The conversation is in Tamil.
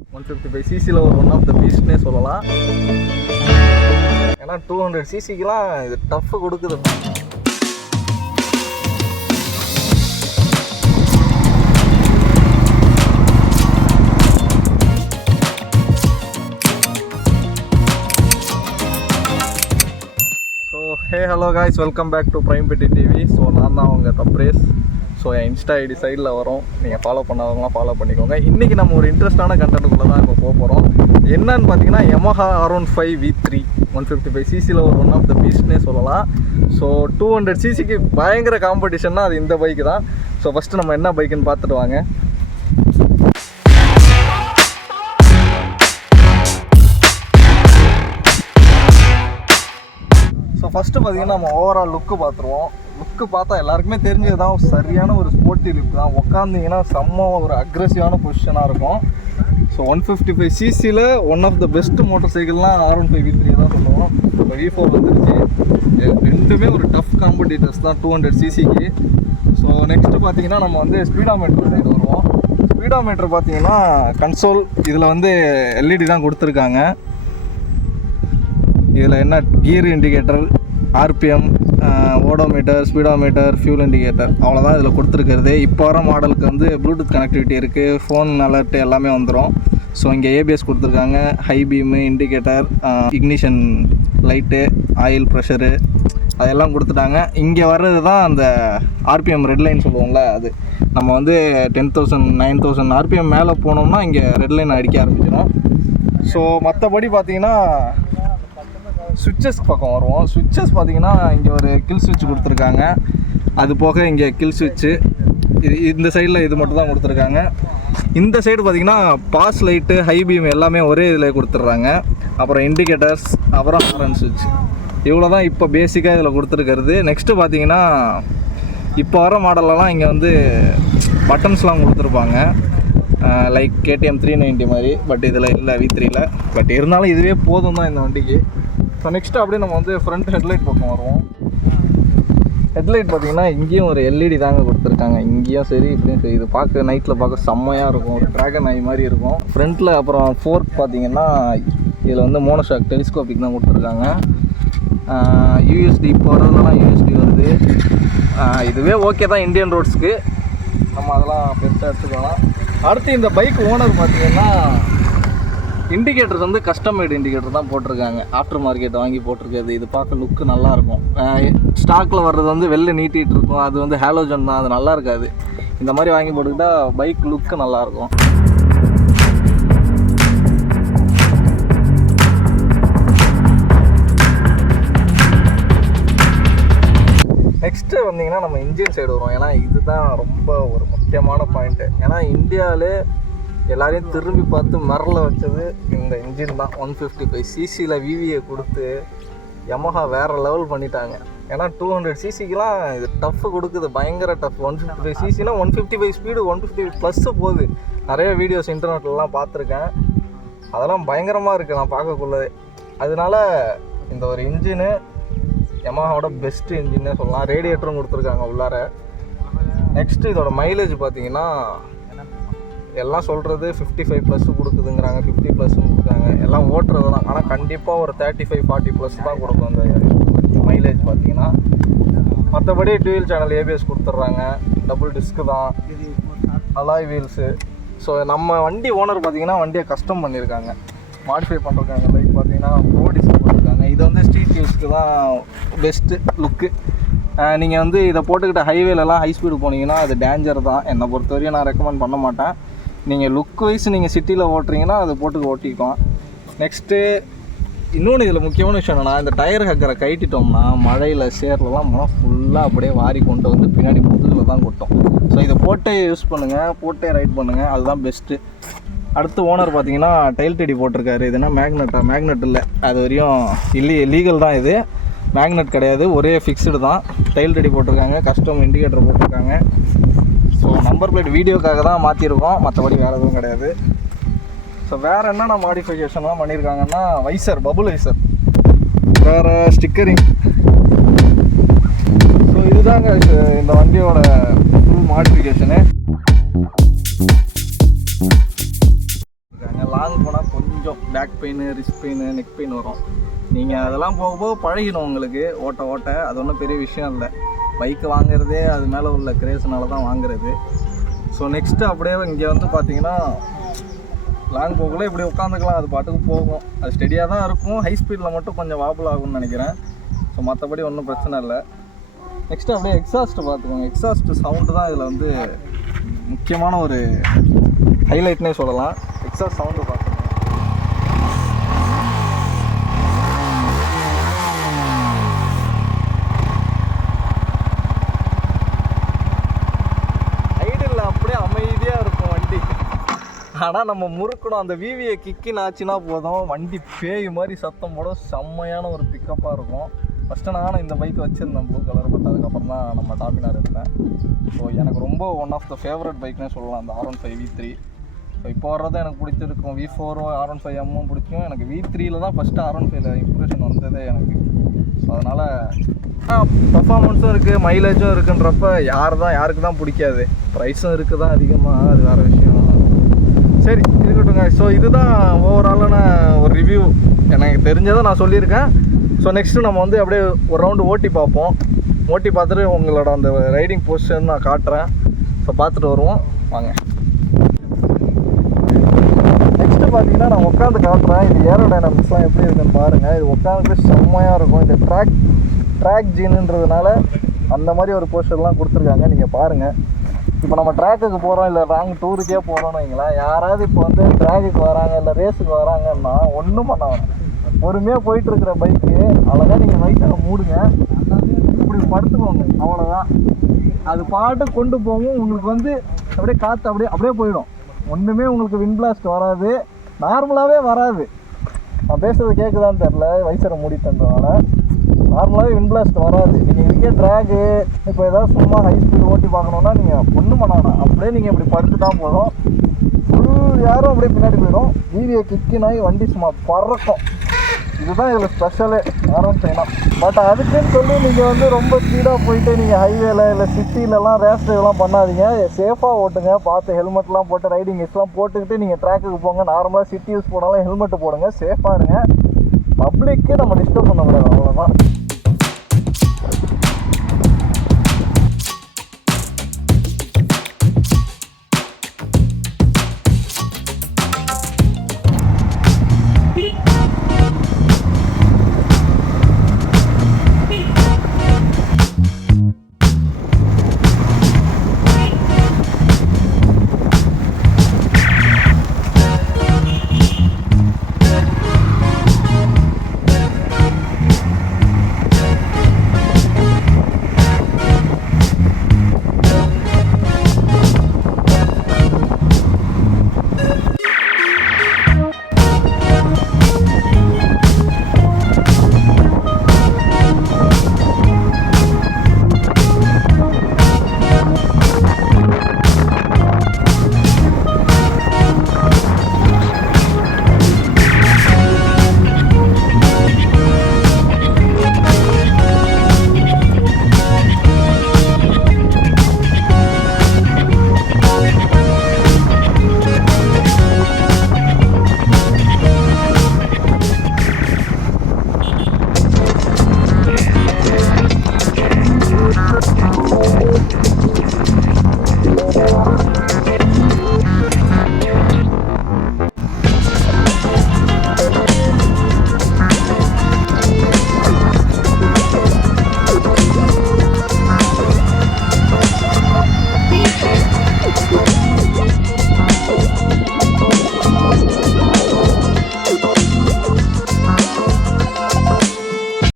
155cc ஒரு ஒன் ஆஃப் த பீஸ்ட்னே சொல்லலாம். ஏன்னா 200cc-க்குலாம் இது டஃப் கொடுக்குது. Hey hello guys, welcome back to prime பெட்டி டிவி. ஸோ நான் தான் உங்கள் தப்ரேஸ். ஸோ என் இன்ஸ்டா ஐடி சைடில் வரும், நீங்கள் ஃபாலோ பண்ணாதவங்களாம் ஃபாலோ பண்ணிக்கோங்க. இன்றைக்கி நம்ம ஒரு இன்ட்ரெஸ்டான கண்டென்ட்டுக்குள்ளே தான் இப்போ போக போகிறோம். என்னன்னு பார்த்தீங்கன்னா Yamaha R15 V3 155cc ஒரு ஒன் ஆஃப் த பீஸ்ட்னே சொல்லலாம். ஸோ 200cc-க்கு பயங்கர காம்படிஷன்னா அது இந்த பைக்கு தான். ஸோ ஃபஸ்ட்டு நம்ம என்ன பைக்குன்னு பார்த்துட்டு வாங்க. ஸோ ஃபஸ்ட்டு பார்த்தீங்கன்னா நம்ம ஓவரால் லுக்கு பார்த்துருவோம். லுக்கு பார்த்தா எல்லாருக்குமே தெரிஞ்சது தான், சரியான ஒரு ஸ்போர்ட்டி லுக் தான். உட்காந்திங்கன்னா செம்ம ஒரு அக்ரெசிவான பொசிஷனாக இருக்கும். ஸோ 155cc-யில் one of the best motor சைக்கிள்னால் R15 V3 தான் சொல்லுவோம். இப்போ V4 வந்துருச்சு. ரெண்டுமே ஒரு டஃப் காம்படிட்டர்ஸ் தான் 200cc-க்கு. ஸோ நெக்ஸ்ட்டு பார்த்தீங்கன்னா நம்ம வந்து ஸ்பீடாமீட்டர் சைடு வருவோம். ஸ்பீடாமீட்டர் பார்த்தீங்கன்னா கன்சோல் இதில் வந்து LED தான் கொடுத்துருக்காங்க. இதில் என்ன gear indicator, RPM, odometer, speedometer, fuel indicator, அவ்வளோதான் இதில் கொடுத்துருக்கிறது. இப்போ வர மாடலுக்கு வந்து ப்ளூடூத் கனெக்டிவிட்டி இருக்குது, ஃபோன் அலர்ட்டு எல்லாமே வந்துடும். ஸோ இங்கே ABS கொடுத்துருக்காங்க, high beam, indicator, ignition light, oil pressure அதெல்லாம் கொடுத்துட்டாங்க. இங்கே வர்றது தான் அந்த RPM ரெட் லைன் சொல்லுவோம்ல, அது நம்ம வந்து 10,000 9,000 RPM மேலே போனோம்னா இங்கே ரெட் லைன் அடிக்க ஆரம்பிச்சிடும். ஸோ மற்றபடி பார்த்தீங்கன்னா சுவிட்சஸ் பக்கம் வருவோம். சுவிட்சஸ் பார்த்தீங்கன்னா இங்கே ஒரு கில் சுவிட்ச் கொடுத்துருக்காங்க. அது போக இங்கே கில் சுவிட்சு இந்த சைடில் இது மட்டும் தான் கொடுத்துருக்காங்க. இந்த சைடு பார்த்தீங்கன்னா பாஸ் லைட்டு, ஹை பீம் எல்லாமே ஒரே இதில் கொடுத்துட்றாங்க. அப்புறம் இண்டிகேட்டர்ஸ், அப்புறம் ஹாரன் சுவிட்ச், இவ்வளோ தான் இப்போ பேசிக்காக இதில் கொடுத்துருக்கிறது. நெக்ஸ்ட்டு பார்த்தீங்கன்னா இப்போ வர மாடலெல்லாம் இங்கே வந்து பட்டன்ஸ்லாம் கொடுத்துருப்பாங்க, லைக் KTM 390 மாதிரி. பட் இதில் இல்லை V3-ல. பட் இருந்தாலும் இதுவே போதும் தான் இந்த வண்டிக்கு. ஸோ நெக்ஸ்ட்டு அப்படியே நம்ம வந்து ஃப்ரண்ட் ஹெட்லைட் பக்கம் வருவோம். ஹெட்லைட் பார்த்தீங்கன்னா இங்கேயும் ஒரு LED தாங்க கொடுத்துருக்காங்க, இங்கேயும் சரி இப்படியும் சரி. இது பார்க்க நைட்டில் பார்க்க செம்மையாக இருக்கும், ஒரு ட்ராகன் ஐ மாதிரி இருக்கும் ஃப்ரண்ட்டில். அப்புறம் ஃபோர்க் பார்த்தீங்கன்னா இதில் வந்து மோனோஷாக் டெலிஸ்கோபிக் தான் கொடுத்துருக்காங்க. USD இப்போ வரதுலாம் USD வருது. இதுவே ஓகே தான் இந்தியன் ரோட்ஸ்க்கு, நம்ம அதெல்லாம் பெருசாக எடுத்துக்கலாம். அடுத்து இந்த பைக் ஓனர் பார்த்தீங்கன்னா இண்டிகேட்டர்ஸ் வந்து கஸ்டம் மேட் இண்டிகேட்டர் தான் போட்டிருக்காங்க, ஆஃப்டர் மார்க்கெட் வாங்கி போட்டிருக்கிறது. இது பார்க்க லுக்கு நல்லாயிருக்கும். ஸ்டாக்கில் வர்றது வந்து வெளில நீட்டிகிட்டு இருக்கும், அது வந்து ஹாலோஜன் தான், அது நல்லா இருக்காது. இந்த மாதிரி வாங்கி போட்டுக்கிட்டா பைக் லுக்கு நல்லாயிருக்கும். நெக்ஸ்ட்டு வந்தீங்கன்னா நம்ம இன்ஜின் சைடு வரும். ஏன்னா இதுதான் ரொம்ப ஒரு முக்கியமான பாயிண்ட்டு. ஏன்னா இந்தியாவிலே எல்லாரையும் திரும்பி பார்த்து மரல வச்சது இந்த இன்ஜின் தான். 155cc-யில் VVA கொடுத்து Yamaha வேறு லெவல் பண்ணிட்டாங்க. ஏன்னா 200cc-க்குலாம் இது டஃப் கொடுக்குது, பயங்கர டஃப். 155cc-னா 155 ஸ்பீடு, 150+ போகுது. நிறைய வீடியோஸ் இன்டர்நெட்லலாம் பார்த்துருக்கேன், அதெல்லாம் பயங்கரமாக இருக்குது நான் பார்க்கக்குள்ளே. அதனால இந்த ஒரு இன்ஜினு Yamahaவோட பெஸ்ட்டு இன்ஜின்னே சொல்லலாம். ரேடியேட்டரும் கொடுத்துருக்காங்க உள்ளார. நெக்ஸ்ட்டு இதோட மைலேஜ் பார்த்தீங்கன்னா எல்லாம் சொல்கிறது 55+ கொடுக்குதுங்கிறாங்க, 50+ கொடுக்குறாங்க. எல்லாம் ஓட்டுறது தான். ஆனால் கண்டிப்பாக ஒரு 35-40+ தான் கொடுக்கும் அந்த மைலேஜ் பார்த்தீங்கன்னா. மற்றபடி டூயல் சேனல் ABS கொடுத்துட்றாங்க, டபுள் டிஸ்க்கு தான், அலாய் வீல்ஸு. ஸோ நம்ம வண்டி ஓனர் பார்த்தீங்கன்னா வண்டியை கஸ்டம் பண்ணியிருக்காங்க, மாடிஃபை பண்ணிருக்காங்க. பைக் பார்த்தீங்கன்னா ப்ரோ டிஸ்க் போட்டிருக்காங்க. இது வந்து ஸ்ட்ரீட் யூஸ்க்கு தான் பெஸ்ட்டு லுக்கு. நீங்கள் வந்து இதை போட்டுக்கிட்ட ஹைவேலலாம் ஹை ஸ்பீடு போனீங்கன்னா அது டேஞ்சர் தான். என்னை பொறுத்தவரையும் நான் ரெக்கமெண்ட் பண்ண மாட்டேன். நீங்கள் லுக் வைஸ் நீங்கள் சிட்டியில் ஓட்டுறீங்கன்னா அது போட்டு ஓட்டிக்கலாம். நெக்ஸ்ட்டு இன்னொன்று இதில் முக்கியமான விஷயம் என்னென்னா, இந்த டயர் ஹக்கரை கைட்டிட்டோம்னா மழையில் சேர்லாம் ஃபுல்லாக அப்படியே வாரி கொண்டு வந்து பின்னாடி முதுகில் தான் கொட்டும். ஸோ இதை போட்டே யூஸ் பண்ணுங்கள், போட்டே ரைட் பண்ணுங்கள், அதுதான் பெஸ்ட்டு. அடுத்து ஓனர் பார்த்தீங்கன்னா டைல் டெடி போட்டிருக்காரு. இதுனா மேக்னெட் இல்லை, அது வரையும் லீகல் தான். இது மேக்னெட் கிடையாது, ஒரே ஃபிக்ஸ்டு தான். டைல் டெடி போட்டிருக்காங்க, கஸ்டம் இண்டிகேட்டர் போட்டிருக்காங்க. ஸோ நம்பர் பிளேட் வீடியோக்காக தான் மாற்றிருக்கோம், மற்றபடி வேறு எதுவும் கிடையாது. ஸோ வேறு என்னென்ன மாடிஃபிகேஷன்லாம் பண்ணியிருக்காங்கன்னா, வைசர், பபுள் வைசர், வேறு ஸ்டிக்கரிங். ஸோ இதுதாங்க இந்த வண்டியோட full modification. Pain, wrist pain, neck pain வரும். நீங்கள் அதெல்லாம் போக போக பழகிடும் உங்களுக்கு ஓட்ட அது ஒன்றும் பெரிய விஷயம் இல்லை. பைக்கு வாங்குறதே அது மேலே உள்ள கிரேஸ்னால தான் வாங்குறது. ஸோ நெக்ஸ்ட்டு அப்படியே இங்கே வந்து பார்த்தீங்கன்னா லாங் போகல இப்படி உட்காந்துக்கலாம், அது பாட்டுக்கு போகும். அது ஸ்டெடியாக தான் இருக்கும், ஹை ஸ்பீடில் மட்டும் கொஞ்சம் வாபிள் ஆகும்னு நினைக்கிறேன். ஸோ மற்றபடி ஒன்றும் பிரச்சனை இல்லை. நெக்ஸ்ட்டு அப்படியே எக்ஸாஸ்ட்டு பார்த்துக்கோங்க. எக்ஸாஸ்ட்டு சவுண்டு தான் இதில் வந்து முக்கியமான ஒரு ஹைலைட்னே சொல்லலாம். எக்ஸாஸ்ட் சவுண்டு பார்த்துக்கோங்க. ஐடில் அப்படியே அமைதியாக இருக்கும் வண்டி. ஆனால் நம்ம முறுக்கணும், அந்த விவியை கிக்கின்னு ஆச்சுன்னா போதும், வண்டி பேய் மாதிரி சத்தம் போட செம்மையான ஒரு பிக்கப்பாக இருக்கும். ஃபஸ்ட்டு நானும் இந்த பைக் வச்சுருந்தேன் ப்ளூ கலர், பட் அதுக்கப்புறம் தான் நம்ம டாமினார் எடுத்தேன். ஸோ எனக்கு ரொம்ப ஒன் ஆஃப் த ஃபேவரட் பைக்னே சொல்லலாம் அந்த R15 V3. ஸோ இப்போ வர்றதும் எனக்கு பிடிச்சிருக்கும். V4 R15 M பிடிக்கும். எனக்கு V3யில் தான் ஃபஸ்ட்டு R15 இம்ப்ரெஷன் வந்ததே எனக்கு. ஸோ அதனால் பர்ஃபார்மன்ஸும் இருக்குது, மைலேஜும் இருக்குன்றப்ப யாருக்கு தான் பிடிக்காது. ப்ரைஸும் இருக்குது தான் அதிகமாக, அது வேறு விஷயம். சரி இருக்கட்டுங்க. ஸோ இதுதான் ஓவராலான ஒரு ரிவ்யூ, எனக்கு தெரிஞ்சதை நான் சொல்லியிருக்கேன். ஸோ நெக்ஸ்ட்டு நம்ம வந்து அப்படியே ஒரு ரவுண்டு ஓட்டி பார்ப்போம். ஓட்டி பார்த்துட்டு உங்களோட அந்த ரைடிங் பொசிஷன் நான் காட்டுறேன். ஸோ பார்த்துட்டு வருவோம் வாங்க. நெக்ஸ்ட்டு பார்த்தீங்கன்னா நான் உட்காந்து காட்டுறேன். இது ஏரோடைனமிக்ஸ்லாம் எப்படி இருக்குன்னு பாருங்கள். இது உட்காந்துட்டு செம்மையாக இருக்கும். இந்த ட்ராக் ஜீனுன்றதுனால அந்த மாதிரி ஒரு போஸ்டர்லாம் கொடுத்துருக்காங்க, நீங்கள் பாருங்கள். இப்போ நம்ம ட்ராக்குக்கு போகிறோம், இல்லை லாங் டூருக்கே போகிறோன்னு வைங்களேன். யாராவது இப்போ வந்து ட்ராக்குக்கு வராங்க இல்லை ரேஸுக்கு வராங்கன்னா ஒன்றும் பண்ணாங்க, பொறுமையாக போயிட்டுருக்கிற பைக்கு அவ்வளோதான். நீங்கள் வயிற்றை மூடுங்க, இப்படி படுத்துக்கோங்க, அவ்வளோதான். அது பாட்டு கொண்டு போகும். உங்களுக்கு வந்து அப்படியே காற்று அப்படியே போயிடும். ஒன்றுமே உங்களுக்கு விண்ட் பிளாஸ்ட் வராது, நார்மலாகவே வராது. நான் பேசுகிறது கேட்குதான்னு தெரில, வயசரை மூடிட்டதுனால நார்மலாகவே விண்ட் பிளாஸ்ட் வராது. நீங்கள் இதுக்கே ட்ராகு இப்போ ஏதாவது சும்மா ஹை ஸ்பீடு ஓட்டி பார்க்கணுன்னா நீங்கள் ஒன்றும் பண்ணணும், அப்படியே நீங்கள் இப்படி படுத்துட்டா போதும், ஃபுல் யாரும் அப்படியே பின்னாடி போயிடும். வீடியோ கிக்கினாகி வண்டி சும்மா பறக்கும். இதுதான் இதில் ஸ்பெஷலு R15. பட் அதுக்குன்னு சொல்லி நீங்கள் வந்து ரொம்ப ஸ்பீடாக போயிட்டு நீங்கள் ஹைவேல இல்லை சிட்டிலலாம் ரேஸ் ட்ரைவ்லாம் பண்ணாதீங்க. சேஃபாக ஓட்டுங்க, பார்த்து ஹெல்மெட்லாம் போட்டு ரைடிங் கிட்ஸ்லாம் போட்டுக்கிட்டு நீங்கள் ட்ராக்குக்கு போங்க. நார்மலாக சிட்டி யூஸ் போனாலும் ஹெல்மெட்டு போடுங்க, சேஃபாக இருங்க. பப்ளிக்கு நம்ம டிஸ்டர்ப் பண்ணக்கூடாது, அவ்வளோதான்.